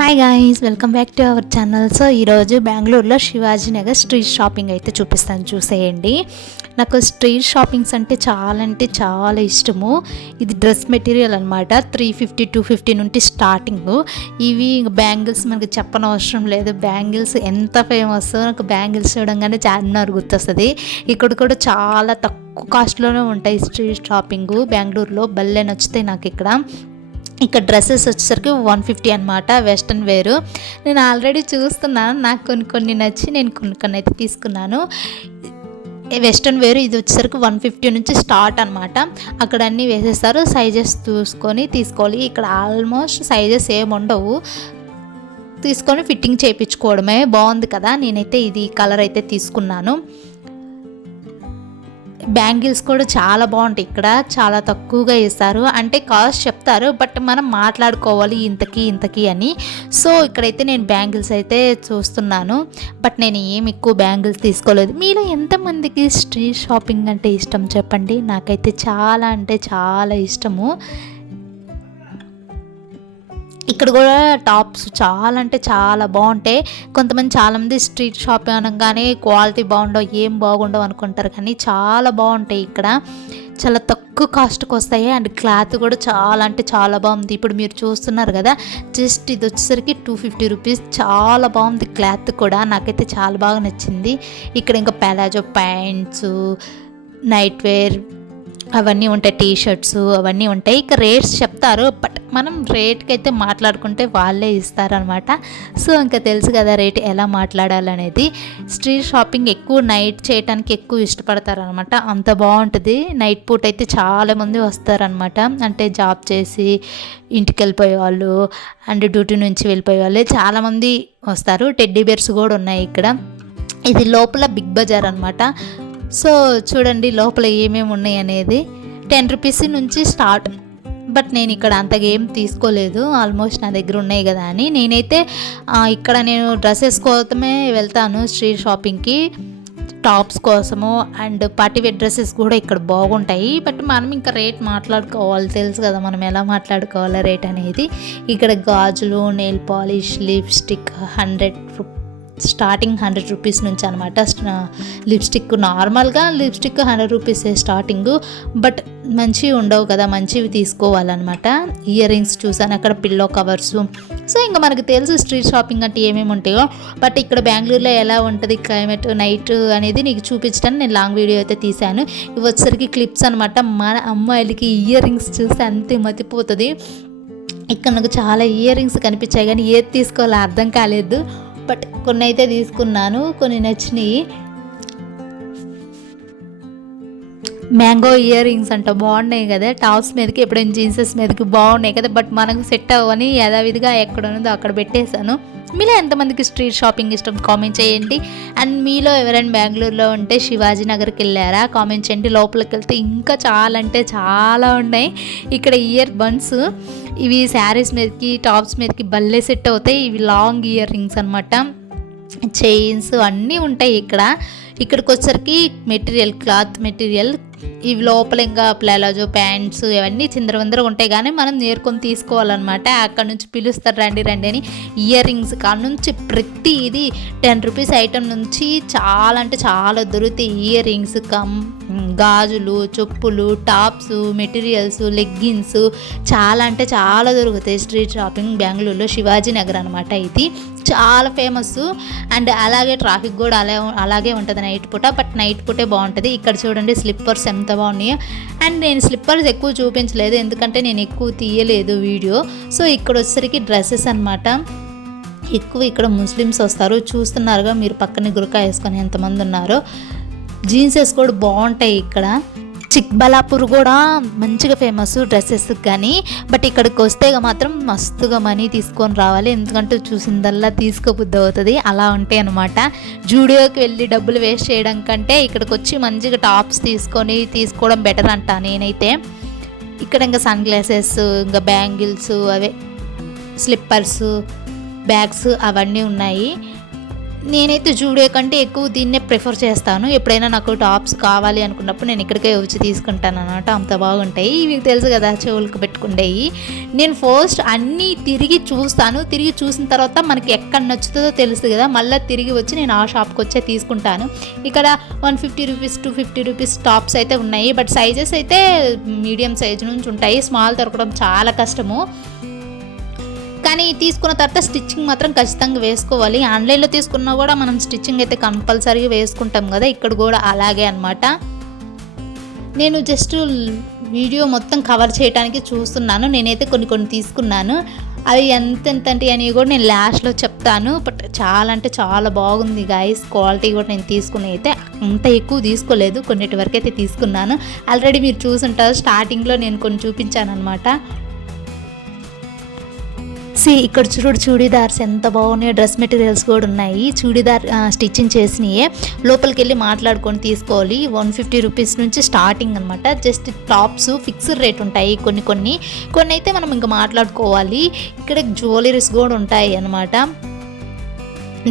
Hi guys, welcome back to our channel. So ఈరోజు బెంగళూరులో Shivaji Nagar street shopping అయితే చూపిస్తాను, చూసేయండి. నాకు స్ట్రీట్ షాపింగ్స్ అంటే చాలా ఇష్టము. ఇది డ్రెస్ మెటీరియల్ అనమాట. 350 250 నుండి స్టార్టింగ్. ఇవి బ్యాంగిల్స్ మనకు చెప్పనవసరం లేదు. బ్యాంగిల్స్ ఎంత ఫేమస్, నాకు బ్యాంగిల్స్ చూడంగానే చార్మినార్ గుర్తొస్తుంది. ఇక్కడ కూడా చాలా తక్కువ కాస్ట్లోనే ఉంటాయి స్ట్రీట్ షాపింగ్. బెంగళూరులో భలే నచ్చుతాయి నాకు ఇక్కడ డ్రెస్సెస్ వచ్చేసరికి 150 అనమాట, వెస్ట్రన్ వేరు. నేను ఆల్రెడీ చూస్తున్నాను, నాకు కొన్ని నచ్చి నేను కొన్ని అయితే తీసుకున్నాను. వెస్ట్రన్ వేరు ఇది వచ్చేసరికి 150 నుంచి స్టార్ట్ అనమాట. అక్కడ అన్నీ వేసేస్తారు, సైజెస్ చూసుకొని తీసుకోవాలి. ఇక్కడ ఆల్మోస్ట్ సైజెస్ ఏమి ఉండవు, తీసుకొని ఫిట్టింగ్ చేయించుకోవడమే. బాగుంది కదా, నేనైతే ఇది కలర్ అయితే తీసుకున్నాను. బ్యాంగిల్స్ కూడా చాలా బాగుంటాయి. ఇక్కడ చాలా తక్కువగా ఇస్తారు, అంటే కాస్ట్ చెప్తారు, బట్ మనం మాట్లాడుకోవాలి ఇంతకీ అని. సో ఇక్కడైతే నేను బ్యాంగిల్స్ అయితే చూస్తున్నాను, బట్ నేను ఏమి ఎక్కువ బ్యాంగిల్స్ తీసుకోలేదు. మీలో ఎంతమందికి స్ట్రీట్ షాపింగ్ అంటే ఇష్టం చెప్పండి. నాకైతే చాలా ఇష్టము. ఇక్కడ కూడా టాప్స్ చాలా బాగుంటాయి. చాలామంది స్ట్రీట్ షాపింగ్ అనగానే క్వాలిటీ ఏం బాగుండవు అనుకుంటారు, కానీ చాలా బాగుంటాయి. ఇక్కడ చాలా తక్కువ కాస్ట్కి వస్తాయి, అండ్ క్లాత్ కూడా చాలా బాగుంది. ఇప్పుడు మీరు చూస్తున్నారు కదా, జస్ట్ ఇది వచ్చేసరికి 250 రూపీస్. చాలా బాగుంది క్లాత్ కూడా, నాకైతే చాలా బాగా నచ్చింది. ఇక్కడ ఇంకా ప్యాలాజో ప్యాంట్స్, నైట్ వేర్ అవన్నీ ఉంటాయి, టీషర్ట్స్ అవన్నీ ఉంటాయి. ఇక రేట్స్ చెప్తారు, బట్ మనం రేట్కి అయితే మాట్లాడుకుంటే వాళ్ళే ఇస్తారనమాట. సో ఇంకా తెలుసు కదా రేట్ ఎలా మాట్లాడాలనేది. స్ట్రీట్ షాపింగ్ ఎక్కువ నైట్ చేయడానికి ఎక్కువ ఇష్టపడతారనమాట, అంత బాగుంటుంది. నైట్ పూట అయితే చాలామంది వస్తారనమాట, అంటే జాబ్ చేసి ఇంటికి వెళ్ళిపోయే వాళ్ళు అండ్ డ్యూటీ నుంచి వెళ్ళిపోయే వాళ్ళు చాలామంది వస్తారు. టెడ్డీ బేర్స్ కూడా ఉన్నాయి ఇక్కడ. ఇది లోపల బిగ్ బజార్ అనమాట. సో చూడండి లోపల ఏమేమి ఉన్నాయి అనేది. 10 రూపీస్ నుంచి స్టార్ట్, బట్ నేను ఇక్కడ అంతగా ఏం తీసుకోలేదు, ఆల్మోస్ట్ నా దగ్గర ఉన్నాయి కదా అని. నేనైతే ఇక్కడ నేను డ్రెస్సెస్ కోసమే వెళ్తాను స్ట్రీట్ షాపింగ్కి, టాప్స్ కోసము. అండ్ పార్టీ వేర్ డ్రెస్సెస్ కూడా ఇక్కడ బాగుంటాయి, బట్ మనం ఇంకా రేట్ మాట్లాడుకోవాలి, తెలుసు కదా మనం ఎలా మాట్లాడుకోవాలి రేట్ అనేది. ఇక్కడ గాజులు, నెయిల్ పాలిష్, లిప్స్టిక్ 100 రూపీస్ నుంచి అనమాట. లిప్స్టిక్ నార్మల్గా లిప్స్టిక్ 100 రూపీసే స్టార్టింగ్, బట్ మంచివి ఉండవు కదా, మంచివి తీసుకోవాలన్నమాట. ఇయర్ రింగ్స్ చూసాను, అక్కడ పిల్లో కవర్స్. సో ఇంకా మనకు తెలుసు స్ట్రీట్ షాపింగ్ అంటే ఏమేమి ఉంటాయో, బట్ ఇక్కడ బెంగళూరులో ఎలా ఉంటుంది క్లైమేట్ నైట్ అనేది నీకు చూపించడానికి నేను లాంగ్ వీడియో అయితే తీశాను. ఇవి వచ్చేసరికి క్లిప్స్ అనమాట. మన అమ్మాయిలకి ఇయర్ రింగ్స్ చూస్తే అంతే మతిపోతుంది. ఇక్కడ నాకు చాలా ఇయర్ రింగ్స్ కనిపించాయి, కానీ ఏది తీసుకోవాలో అర్థం కాలేదు, బట్ కొన్ని అయితే తీసుకున్నాను, కొన్ని నచ్చినాయి. మ్యాంగో ఇయర్ రింగ్స్ అంట, బాగున్నాయి కదా, టాప్స్ మీదకి ఎప్పుడైనా జీన్సెస్ మీదకి బాగున్నాయి కదా, బట్ మనకు సెట్ అవ్వని యథావిధిగా ఎక్కడ ఉన్నదో అక్కడ పెట్టేశాను. మీలో ఎంతమందికి స్ట్రీట్ షాపింగ్ ఇష్టం కామెంట్ చేయండి. అండ్ మీలో ఎవరైనా బెంగళూరులో ఉంటే శివాజీ నగర్కి వెళ్ళారా కామెంట్ చేయండి. లోపలికి వెళ్తే ఇంకా చాలా ఉన్నాయి. ఇక్కడ ఇయర్ బన్స్, ఇవి శారీస్ మీదకి టాప్స్ మీదకి భలే సెట్ అవుతాయి. ఇవి లాంగ్ ఇయర్ రింగ్స్ అనమాట, చైన్స్ అన్నీ ఉంటాయి ఇక్కడ. ఇక్కడికి వచ్చేసరికి మెటీరియల్, క్లాత్ మెటీరియల్. ఇవి లోపల ఇంకా ప్లాజో ప్యాంట్స్ ఇవన్నీ చిందరవందరగా ఉంటాయి, కానీ మనం నేర్కొని తీసుకోవాలన్నమాట. అక్కడ నుంచి పిలుస్తారు రండి అని. ఇయర్ రింగ్స్ కాడ నుంచి ప్రతి ఇది 10 రూపీస్ ఐటమ్ నుంచి చాలా దొరుకుతాయి. ఇయర్ రింగ్స్, గాజులు, చెప్పులు, టాప్స్, మెటీరియల్స్, లెగ్గిన్స్ చాలా దొరుకుతాయి స్ట్రీట్ షాపింగ్ బెంగళూరులో. శివాజీ నగర్ అనమాట, ఇది చాలా ఫేమస్. అండ్ అలాగే ట్రాఫిక్ కూడా అలాగే ఉంటుంది నైట్ పూట, బట్ నైట్ పూటే బాగుంటుంది. ఇక్కడ చూడండి స్లిప్పర్స్ ఎంత బాగున్నాయో. అండ్ నేను స్లిప్పర్స్ ఎక్కువ చూపించలేదు, ఎందుకంటే నేను ఎక్కువ తీయలేదు వీడియో. సో ఇక్కడ వచ్చేసరికి డ్రెస్సెస్ అనమాట. ఎక్కువ ఇక్కడ ముస్లిమ్స్ వస్తారు, చూస్తున్నారుగా మీరు పక్కన గురకా వేసుకొని ఎంతమంది ఉన్నారో. జీన్సెస్ కూడా బాగుంటాయి ఇక్కడ. చిక్బలాపూర్ కూడా మంచిగా ఫేమస్ డ్రెస్సెస్ కానీ, బట్ ఇక్కడికి వస్తే మాత్రం మస్తుగా మనీ తీసుకొని రావాలి, ఎందుకంటే చూసిందల్లా తీసుకోబుద్ధి అవుతుంది, అలా ఉంటాయి అనమాట. జూడియోకి వెళ్ళి డబ్బులు వేస్ట్ చేయడం కంటే ఇక్కడికి వచ్చి మంచిగా టాప్స్ తీసుకోవడం బెటర్ అంట నేనైతే. ఇక్కడ ఇంకా సన్ గ్లాసెస్, ఇంకా బ్యాంగిల్స్, అవే స్లిప్పర్స్, బ్యాగ్స్ అవన్నీ ఉన్నాయి. నేనైతే జూడియో కంటే ఎక్కువ దీన్నే ప్రిఫర్ చేస్తాను. ఎప్పుడైనా నాకు టాప్స్ కావాలి అనుకున్నప్పుడు నేను ఇక్కడికే వచ్చి తీసుకుంటాను అన్నమాట. అంత బాగుంటాయి. ఇవి తెలుసు కదా చెవులకు పెట్టుకుంటాయి. నేను ఫస్ట్ అన్నీ తిరిగి చూస్తాను. తిరిగి చూసిన తర్వాత మనకి ఎక్కడ నచ్చుతుందో తెలుస్తుంది కదా, మళ్ళీ తిరిగి వచ్చి నేను ఆ షాప్కి వచ్చే తీసుకుంటాను. ఇక్కడ 150 రూపీస్ 250 రూపీస్ టాప్స్ అయితే ఉన్నాయి. బట్ సైజెస్ అయితే మీడియం సైజ్ నుంచి ఉంటాయి. స్మాల్ దొరకడం చాలా కష్టము. కానీ తీసుకున్న తర్వాత స్టిచ్చింగ్ మాత్రం ఖచ్చితంగా వేసుకోవాలి. ఆన్లైన్లో తీసుకున్నా కూడా మనం స్టిచ్చింగ్ అయితే కంపల్సరీగా వేసుకుంటాం కదా, ఇక్కడ కూడా అలాగే అనమాట. నేను జస్ట్ వీడియో మొత్తం కవర్ చేయడానికి చూస్తున్నాను. నేనైతే కొన్ని తీసుకున్నాను. అవి ఎంత అని కూడా నేను లాస్ట్లో చెప్తాను. బట్ చాలా అంటే చాలా బాగుంది గాయస్. క్వాలిటీ కూడా నేను తీసుకుని అయితే అంత ఎక్కువ తీసుకోలేదు, కొన్నిటి వరకు అయితే తీసుకున్నాను. ఆల్రెడీ మీరు చూసుంటారు, స్టార్టింగ్లో నేను కొన్ని చూపించాను అనమాట. ఇక్కడ చూడీదార్స్ ఎంత బాగున్నాయి. డ్రెస్ మెటీరియల్స్ కూడా ఉన్నాయి. చూడీదార్ స్టిచ్చింగ్ చేసినవి లోపలికి వెళ్ళి మాట్లాడుకొని తీసుకోవాలి. 150 రూపీస్ నుంచి స్టార్టింగ్ అనమాట. జస్ట్ టాప్స్ ఫిక్స్డ్ రేట్ ఉంటాయి. కొన్ని అయితే మనం ఇంకా మాట్లాడుకోవాలి. ఇక్కడ జ్యువెలరీస్ కూడా ఉంటాయి అనమాట.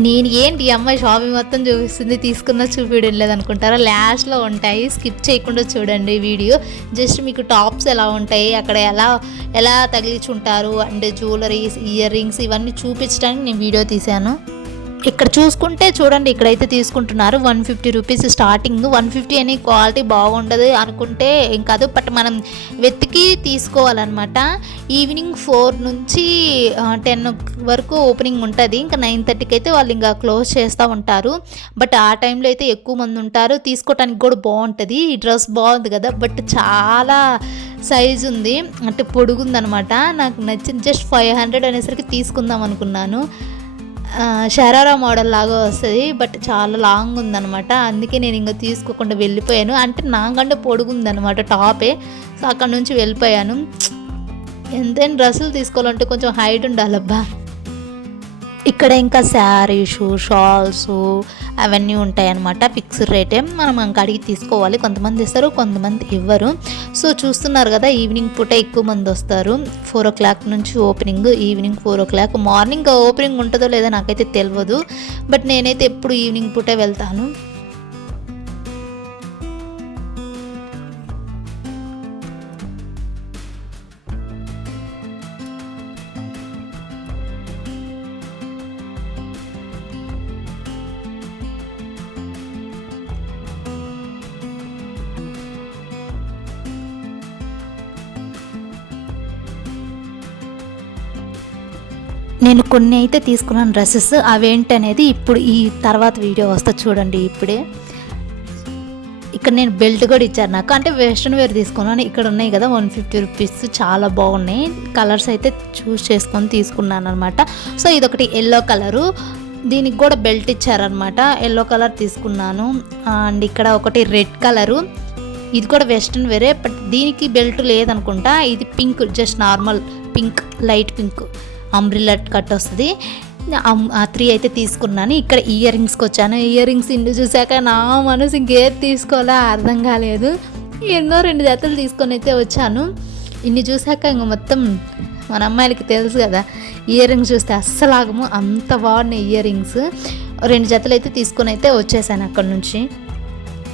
నేను ఏంటి అమ్మాయి షాపింగ్ మొత్తం చూపిస్తుంది, తీసుకున్న చూపించడం లేదనుకుంటారా, లాస్ట్లో ఉంటాయి. స్కిప్ చేయకుండా చూడండి వీడియో. జస్ట్ మీకు టాప్స్ ఎలా ఉంటాయి, అక్కడ ఎలా తగిలించుంటారు, అండ్ జ్యువెలరీస్, ఇయర్ రింగ్స్ ఇవన్నీ చూపించడానికి నేను వీడియో తీశాను. ఇక్కడ చూసుకుంటే చూడండి, ఇక్కడైతే తీసుకుంటున్నారు 150 రూపీస్ స్టార్టింగ్. 150 అని క్వాలిటీ బాగుండదు అనుకుంటే ఏం కాదు, బట్ మనం వెతికి తీసుకోవాలన్నమాట. ఈవినింగ్ 4 నుంచి 10 వరకు ఓపెనింగ్ ఉంటుంది. ఇంకా 9:30కి అయితే వాళ్ళు ఇంకా క్లోజ్ చేస్తూ ఉంటారు. బట్ ఆ టైంలో అయితే ఎక్కువ మంది ఉంటారు. తీసుకోవటానికి కూడా బాగుంటుంది. ఈ డ్రెస్ బాగుంది కదా, బట్ చాలా సైజు ఉంది, అంటే పొడుగుందనమాట. నాకు నచ్చింది. జస్ట్ 500 అనేసరికి తీసుకుందాం అనుకున్నాను. షరారా మోడల్ లాగా వస్తుంది, బట్ చాలా లాంగ్ ఉందనమాట. అందుకే నేను ఇంకా తీసుకోకుండా వెళ్ళిపోయాను. అంటే నాకంటే పొడుగుందనమాట టాపే. సో అక్కడ నుంచి వెళ్ళిపోయాను. ఎంతైనా డ్రెస్సులు తీసుకోవాలంటే కొంచెం హైట్ ఉండాలబ్బా. ఇక్కడ ఇంకా శారీసు, షాల్స్ అవన్నీ ఉంటాయి అన్నమాట. ఫిక్స్డ్ రేటే, మనం ఇంకా అడిగి తీసుకోవాలి. కొంతమంది ఇస్తారు, కొంతమంది ఇవ్వరు. సో చూస్తున్నారు కదా, ఈవినింగ్ పూట ఎక్కువ మంది వస్తారు. 4 o'clock నుంచి opening. Evening 4 o'clock. Morning opening ఉంటుందో లేదో నాకైతే తెలియదు, బట్ నేనైతే ఎప్పుడు ఈవినింగ్ పూటే వెళ్తాను. నేను కొన్ని అయితే తీసుకున్నాను డ్రెస్సెస్. అవేంటనేది ఇప్పుడు ఈ తర్వాత వీడియో వస్తా చూడండి. ఇప్పుడే ఇక్కడ నేను బెల్ట్ కూడా ఇచ్చారు నాకు, అంటే వెస్ట్రన్ వేర్ తీసుకున్నాను. ఇక్కడ ఉన్నాయి కదా 150 రూపీస్, చాలా బాగున్నాయి. కలర్స్ అయితే చూస్ చేసుకొని తీసుకున్నాను అనమాట. సో ఇదొకటి ఎల్లో కలరు, దీనికి కూడా బెల్ట్ ఇచ్చారనమాట. ఎల్లో కలర్ తీసుకున్నాను. అండ్ ఇక్కడ ఒకటి రెడ్ కలరు, ఇది కూడా వెస్ట్రన్ వేరే, బట్ దీనికి బెల్ట్ లేదనుకుంటా. ఇది pink, just normal pink, light pink, umbrella cut వస్తుంది. ఆ 3 అయితే తీసుకున్నాను. ఇక్కడ ఇయర్ రింగ్స్కి వచ్చాను. ఇయర్ రింగ్స్ ఇన్ని చూసాక నా మనసు ఇంకేది తీసుకోవాలో అర్థం కాలేదు. ఎన్నో 2 జతలు తీసుకొని అయితే వచ్చాను. ఇన్ని చూసాక ఇంక మొత్తం మన అమ్మాయిలకి తెలుసు కదా, ఇయర్ రింగ్స్ చూస్తే అస్సలు ఆగము, అంత బాగున్నాయి ఇయర్ రింగ్స్. 2 జతలు అయితే తీసుకొని అయితే వచ్చేసాను అక్కడ నుంచి.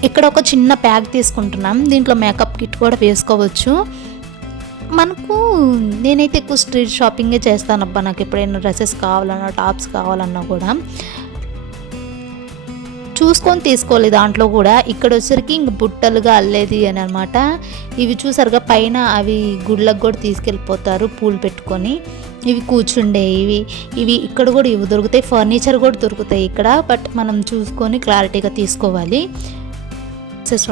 ఇక్కడ ఒక చిన్న ప్యాక్ తీసుకుంటున్నాం. దీంట్లో మేకప్ కిట్ కూడా వేసుకోవచ్చు. నేనైతే ఎక్కువ స్ట్రీట్ షాపింగే చేస్తానబ్బా. నాకు ఎప్పుడైనా డ్రెస్సెస్ కావాలన్నా, టాప్స్ కావాలన్నా కూడా చూసుకొని తీసుకోవాలి. దాంట్లో కూడా ఇక్కడ వచ్చరికి ఇంక బుట్టలుగా అల్లేది అని అనమాట. ఇవి చూసారుగా పైన, అవి గుళ్ళకు కూడా తీసుకెళ్ళిపోతారు పూలు పెట్టుకొని. ఇవి కూర్చుండే ఇవి ఇక్కడ కూడా ఇవి దొరుకుతాయి. ఫర్నిచర్ కూడా దొరుకుతాయి ఇక్కడ, బట్ మనం చూసుకొని క్లారిటీగా తీసుకోవాలి.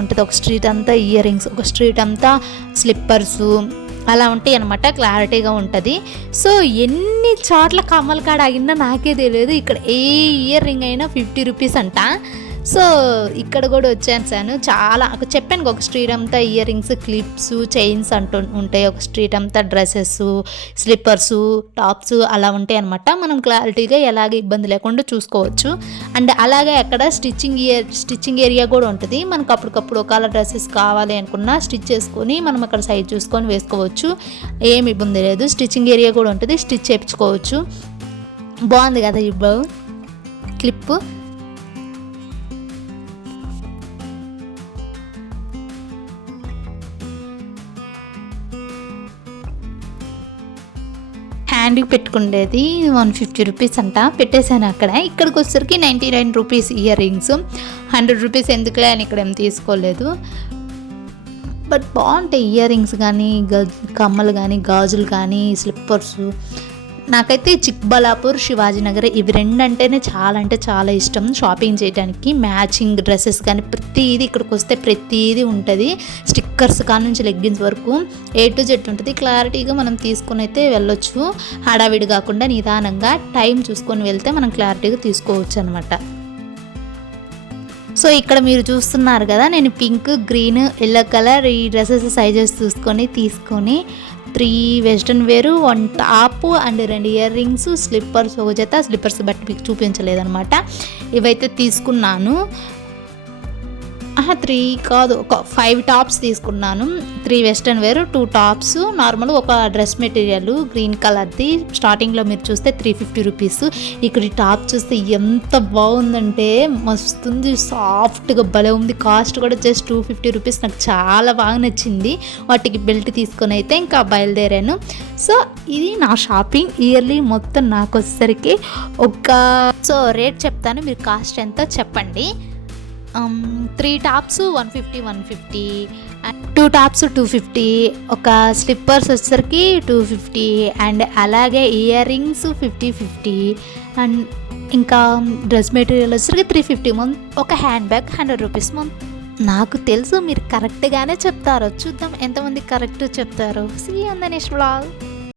ఉంటుంది ఒక స్ట్రీట్ అంతా ఇయర్ రింగ్స్, ఒక స్ట్రీట్ అంతా స్లిప్పర్సు అలా ఉంటాయి అనమాట. క్లారిటీగా ఉంటుంది. సో ఎన్ని చోట్ల కమ్మల కాడ ఆగిందో నాకే తెలియదు. ఇక్కడ ఏ ఇయర్ రింగ్ అయినా 50 రూపీస్ అంట. సో ఇక్కడ కూడా వచ్చేసాను. చాలా చెప్పాను, ఒక స్ట్రీట్ అంతా ఇయర్ రింగ్స్, క్లిప్స్, చైన్స్ అంటూ ఉంటాయి. ఒక స్ట్రీట్ అంతా డ్రెస్సెస్, స్లిప్పర్సు, టాప్స్ అలా ఉంటాయి అనమాట. మనం క్లారిటీగా ఎలాగ ఇబ్బంది లేకుండా చూసుకోవచ్చు. అండ్ అలాగే అక్కడ స్టిచ్చింగ్ ఏరియా కూడా ఉంటుంది. మనకు అప్పటికప్పుడు ఒకవేళ డ్రెస్సెస్ కావాలి అనుకున్నా స్టిచ్ చేసుకొని మనం అక్కడ సైజ్ చూసుకొని వేసుకోవచ్చు. ఏమి ఇబ్బంది లేదు. స్టిచ్చింగ్ ఏరియా కూడా ఉంటుంది, స్టిచ్ చేయించుకోవచ్చు. బాగుంది కదా ఇప్పుడు. క్లిప్. హ్యాండ్కి పెట్టుకుండేది 150 రూపీస్ అంట, పెట్టేశాను అక్కడ. ఇక్కడికి వచ్చేసరికి 99 రూపీస్ ఇయర్ రింగ్స్. 100 రూపీస్ ఎందుకులే అని ఇక్కడ ఏం తీసుకోలేదు. బట్ బాగుంటాయి ఇయర్ రింగ్స్ కానీ, కమ్మలు కానీ, గాజులు కానీ, స్లిప్పర్స్. నాకైతే చిక్బలాపూర్, శివాజీనగర్ ఇవి రెండు అంటేనే చాలా ఇష్టం షాపింగ్ చేయడానికి. మ్యాచింగ్ డ్రెస్సెస్ కానీ ప్రతిదీ ఇక్కడికి వస్తే ప్రతిదీ ఉంటుంది. స్టిక్కర్స్ కాని నుంచి లెగ్గిన్స్ వరకు A to Z ఉంటుంది. క్లారిటీగా మనం తీసుకొని అయితే వెళ్ళొచ్చు. హడావిడి కాకుండా నిదానంగా టైం చూసుకొని వెళ్తే మనం క్లారిటీగా తీసుకోవచ్చు అనమాట. సో ఇక్కడ మీరు చూస్తున్నారు కదా, నేను పింక్, గ్రీన్, ఎల్లో కలర్ ఈ డ్రెస్సెస్ సైజెస్ తీసుకొని 3 వెస్ట్రన్ వేరు, 1 top and 2 ear rings, slippers ఒక జత. స్లిప్పర్స్ బట్టి మీకు చూపించలేదనమాట. ఇవైతే తీసుకున్నాను. 3 కాదు, ఒక 5 టాప్స్ తీసుకున్నాను. 3 వెస్ట్రన్ వేర్, 2 టాప్స్, నార్మల్ ఒక డ్రెస్ మెటీరియల్ గ్రీన్ కలర్ది. స్టార్టింగ్లో మీరు చూస్తే 350 రూపీస్. ఇక్కడ ఈ టాప్ చూస్తే ఎంత బాగుందంటే మస్తుంది, సాఫ్ట్గా భలే ఉంది. కాస్ట్ కూడా జస్ట్ 250 రూపీస్. నాకు చాలా బాగా నచ్చింది. వాటికి బెల్ట్ తీసుకొని అయితే ఇంకా బయలుదేరాను. సో ఇది నా షాపింగ్ ఇయర్లీ మొత్తం నాకు వచ్చేసరికి సో రేట్ చెప్తాను, మీరు కాస్ట్ ఎంతో చెప్పండి. 3 టాప్స్ 150, 2 టాప్స్ 250, ఒక స్లిప్పర్స్ వచ్చేసరికి 250, అండ్ అలాగే ఇయర్ రింగ్స్ 50, అండ్ ఇంకా డ్రెస్ మెటీరియల్ వచ్చేసరికి 350. ఒక హ్యాండ్ బ్యాగ్ 100 రూపీస్. నాకు తెలుసు మీరు కరెక్ట్గానే చెప్తారో, చూద్దాం ఎంతమంది కరెక్ట్ చెప్తారో. See on the next vlog.